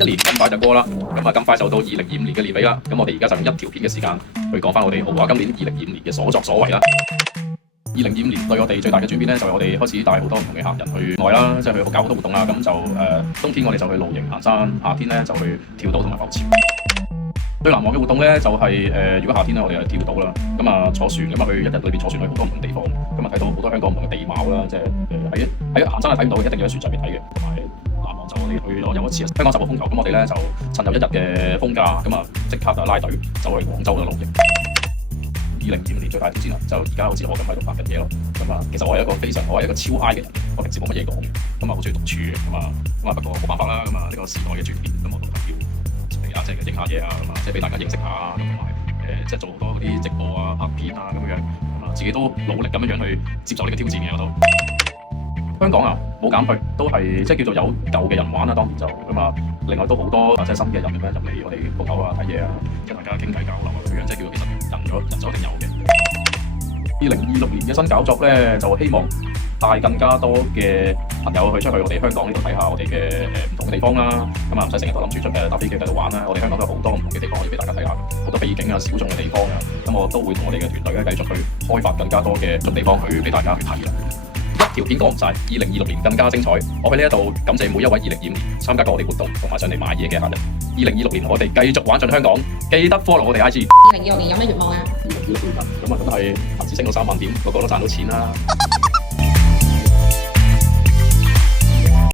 一年咁快就過啦，咁啊咁快就到2025年嘅年尾啦。咁我哋而家就用一條片嘅時間去講翻我哋豪華今年2025年嘅所作所為啦。2025年對我哋最大嘅轉變咧，就係我哋開始帶好多唔同嘅客人去外啦，即係去搞好多活動啦。咁就冬天我哋就去露營行山，夏天咧就去跳島同埋浮潛。最難忘嘅活動咧就係如果夏天咧我哋係跳島啦，咁啊坐船咁啊去一日裏邊坐船去好多唔同地方，咁啊睇到好多香港唔同嘅地貌啦，即係喺行山係睇唔到嘅，一定要喺船上面睇嘅。同埋難忘就我哋去咗有一次香港10號風球，咁我哋咧就趁有一日嘅風假，咁啊即刻就拉隊走去廣州嘅露營。2025年最大挑戰啦，就而家好似我咁喺度拍緊嘢咯。咁啊，其實我係一個超 I 嘅人，我平時冇乜嘢講嘅，咁啊好中意獨處嘅，咁啊不過冇辦法啦，咁啊呢個時代嘅轉變，咁我都係要即係影下嘢啊，咁啊即係俾大家認識下，咁同埋即係做好多嗰啲直播啊、拍片啊咁樣，咁啊自己都努力咁樣去接受呢個挑戰嘅我都。香港啊冇減退，都係即係叫做有舊嘅人玩啦，當然就咁啊。另外都好多即係新嘅人咁樣入嚟我哋鋪頭啊睇嘢啊，即係大家傾偈交流啊咁樣，即係叫做其實人手一定有嘅。2026年嘅新搞作咧，就希望帶更加多嘅朋友去出去我哋香港呢度睇下我哋嘅唔同嘅地方啦。咁啊唔使成日都諗住搭飛機喺度玩啦。我哋香港都有好多唔同嘅地方可以俾大家睇下，好多秘境啊、小眾嘅地方啊。咁我都會同我哋嘅團隊咧繼續去開發更加多嘅地方去俾大家去睇啦。一條片講唔晒，2026年更加精彩。我喺呢一度感謝每一位2025年參加過我哋活動同埋上嚟買嘢嘅客人。2026年我哋繼續玩盡香港，記得 follow 我哋 IG。2026年有咩願望啊？2026年咁啊，梗係恆指升到3萬點，個個都賺到錢啦。